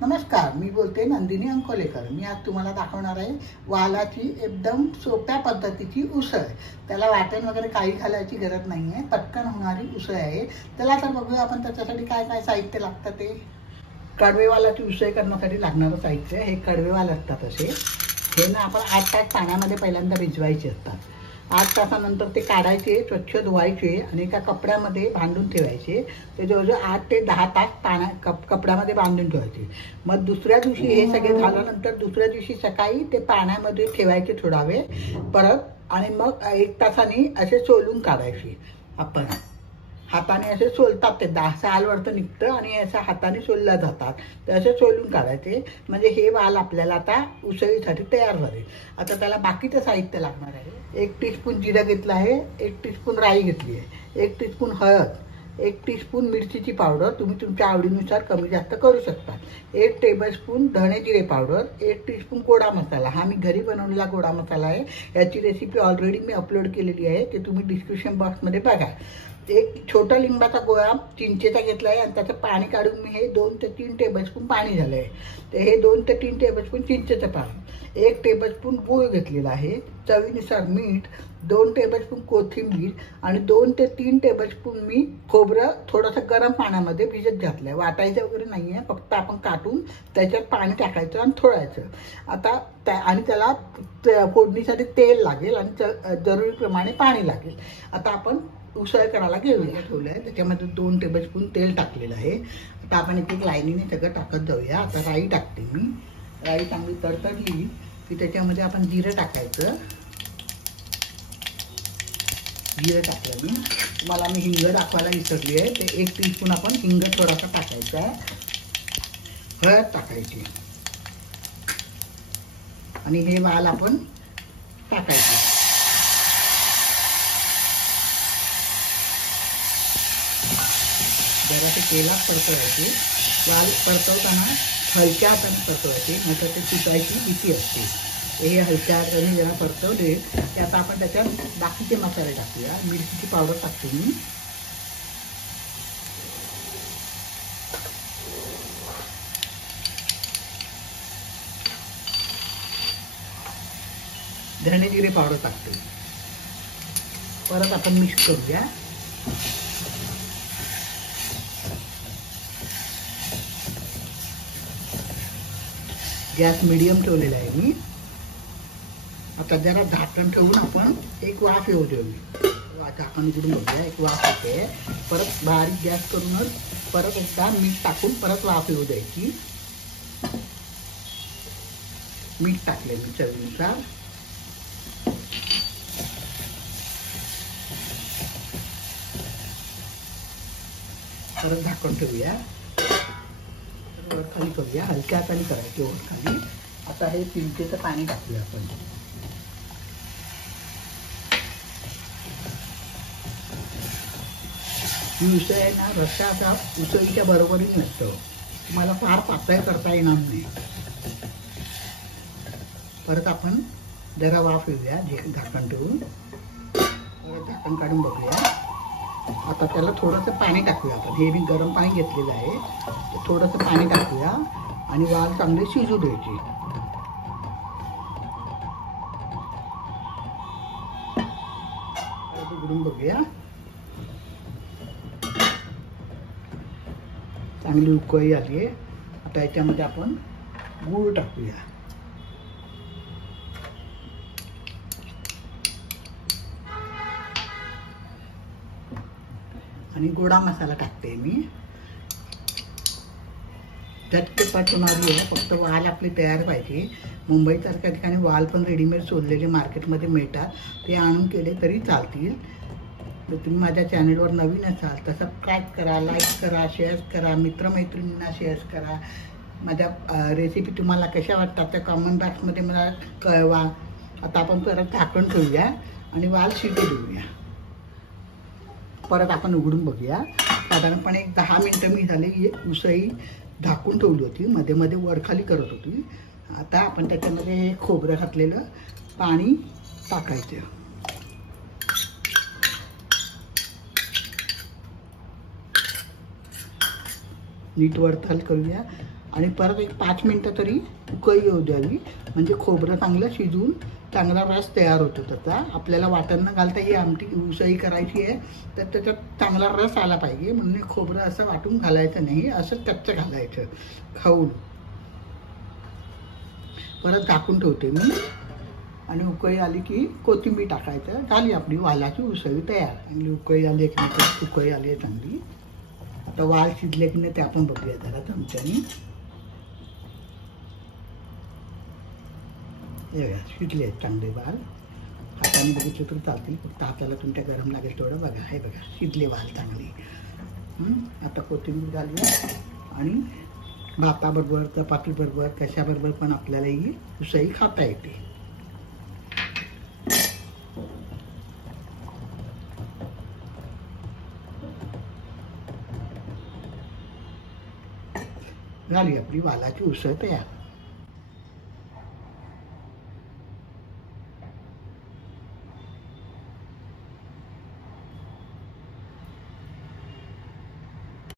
नमस्कार, मी बोलते नंदिनी अंकोलेकर। मी आज तुम्हाला दाखवणार आहे वालाची एकदम सोप्या पद्धतीची उसळ। त्याला वाटण वगैरे काही घालायची गरज नाही आहे, पटकन होणारी उसळ आहे। चला तर बघूया आपण त्याच्यासाठी काय काय साहित्य लागतं ते। कडवेवालाची उसळ करण्यासाठी लागणारं साहित्य हे कडवेवाल असतात असे, हे ना आपण 8 तास पाण्यामध्ये पहिल्यांदा भिजवायचे असतात। 8 तासानंतर ते काढायचे, स्वच्छ धुवायचे आणि एका कपड्यामध्ये बांधून ठेवायचे। ते जवळजवळ 8 ते 10 तास कपड्यामध्ये बांधून ठेवायचे। मग दुसऱ्या दिवशी हे सगळे झाल्यानंतर दुसऱ्या दिवशी सकाळी ते पाण्यामध्ये ठेवायचे थोडा वेळ परत, आणि मग 1 तासाने असे सोलून काढायचे। आपण हाताने असे सोलतात, ते सालवरतं निघतं आणि असं हाताने सोलल्या जातात, ते असे सोलून काढायचे। म्हणजे हे वाल आपल्याला आता उसळीसाठी तयार झाले। आता त्याला बाकीचं साहित्य लागणार आहे। 1 टीस्पून जिरं घेतलं आहे, 1 टीस्पून राई घेतली आहे, 1 टीस्पून हळद, 1 टीस्पून मिरचीची पावडर, तुम्ही तुमच्या आवडीनुसार कमी जास्त करू शकता, 1 टेबलस्पून धणे जिरे पावडर, 1 टीस्पून गोडा मसाला। हा मी घरी बनवलेला गोडा मसाला आहे। याची रेसिपी ऑलरेडी मी अपलोड केलेली आहे, ते तुम्ही डिस्क्रिप्शन बॉक्समध्ये बघा। 1 छोटा लिंबाचा गोळा चिंचेचा घेतला आहे आणि त्याचं पाणी काढून मी हे 2 ते 3 टेबलस्पून पाणी झालं आहे। तर हे 2 ते 3 टेबलस्पून चिंचेचं पाणी, 1 टेबलस्पून गूळ घेतलेला आहे, चवीनुसार मीठ, 2 टेबलस्पून कोथिंबीर आणि 2 ते 3 टेबलस्पून मी खोबरं थोडंसं गरम पाण्यामध्ये भिजत घातलं आहे। वाटायचं वगैरे नाही आहे, फक्त आपण काटून त्याच्यात पाणी टाकायचं आणि थोडायचं। आता आणि त्याला फोडणीसाठी तेल लागेल आणि जरुरीप्रमाणे पाणी लागेल। आता आपण उसळ करायला घेऊया। ठेवलं आहे त्याच्यामध्ये 2 टेबलस्पून तेल टाकलेलं आहे। आता आपण एक लाईनीने सगळं टाकत जाऊया। आता राई टाकते मी। राई चांगली तडतडली की त्याच्यामध्ये आपण जिरं टाकायचं। जिरं टाकलं मी, तुम्हाला मी हिंग दाखवायला विसरली आहे, ते 1 टीस्पून आपण हिंग थोडासा टाकायचा आहे। हळद टाकायची आणि हे वाल आपण टाकायचे। जरासे तेलात परतवायचे। वाल परतवताना हलक्या हाताने परतवायचे, नाहीतर ते तुटायची भीती असते। हे हलक्या हाताने जरा परतवले की आता आपण त्याच्यात बाकीचे मसाले टाकूया। मिरचीची पावडर टाकते मी, धणे जिरे पावडर टाकते, परत आपण मिक्स करूया। गॅस मीडियम ठेवलेला आहे मी। आता जरा झाकण ठेवून आपण एक वाफ येऊ देऊया। झाकण उघडून बघूया, एक वाफ येते। परत बारीक गॅस करूनच परत एकदा मीठ टाकून परत वाफ येऊ द्यायची। मीठ टाकले मी चवीनुसार। परत झाकण ठेवूया, वर खाली करूया, हलक्या हाताने करायचे वर खाली। आता हे चिंचेचं पाणी टाकूया आपण। ही उसळ आहे ना, रस्सा असा उसळीच्या बरोबरीच नसतो, तुम्हाला फार पातळ करता येणार नाही। परत आपण जरा वाफ येऊया झाकण ठेवून, परत झाकण काढून बघूया। आता त्याला थोडंसं पाणी टाकूया आपण। हे मी गरम पाणी घेतलेलं आहे, ते थोडंसं पाणी टाकूया आणि वाल चांगले शिजू द्यायचे। उघडून बघूया, चांगली उकळी आली आहे। आता याच्यामध्ये आपण गूळ टाकूया आणि गोडा मसाला टाकते मी। झटपट होणारी आहे, फक्त वाल आपली तयार पाहिजे। मुंबईसारख्या ठिकाणी वाल पण रेडीमेड सोललेले मार्केटमध्ये मिळतात, ते आणून केले तरी चालतील। तर तुम्ही माझ्या चॅनलवर नवीन असाल तर सबस्क्राईब करा, लाईक करा, शेअर करा, मित्रमैत्रिणींना शेअर करा। माझ्या रेसिपी तुम्हाला कशा वाटतात त्या कमेंट बॉक्समध्ये मला कळवा। आता आपण परत झाकण ठेवूया आणि वाल शिजू देऊया। परत आपण उघडून बघूया। साधारणपणे 10 मिनिटं मी झाले ही उसळी झाकून ठेवली होती, मध्ये मध्ये वरखाली करत होती। आता आपण त्याच्यामध्ये खोबरं घातलेलं पाणी टाकायचं। नीट वरताल करूया आणि परत एक 5 मिनटं तरी उकळी येऊ द्यावी, म्हणजे खोबरं चांगलं शिजून चांगला रस तयार होतो त्याचा. आपल्याला वाटण न घालता ही आमटी उसळी करायची आहे, तर त्याच्यात चांगला रस आला पाहिजे, म्हणून खोबरं असं वाटून घालायचं नाही, असं कच्चं घालायचं खाऊन. परत झाकून ठेवते मी आणि उकळी आली की कोथिंबीर टाकायचं. झाली आपली वालाची उसळी तयार. आणि उकळी आली की नाही, उकळी आली आहे चांगली. आता वाल शिजले की नाही ते आपण बघूया जरा चमच्याने. शिजले आहेत चांगले वाल. हाताने बघितलं तर चालतील, फक्त हाताला तुमच्या गरम लागेल तेवढं बघा. हे बघा शिजले वाल चांगले. आता कोथिंबीर घालूया आणि भाताबरोबर चपातीबरोबर कशाबरोबर पण आपल्याला ही उसळी खाता येते. झाली आपली वालाची उसळ तयार.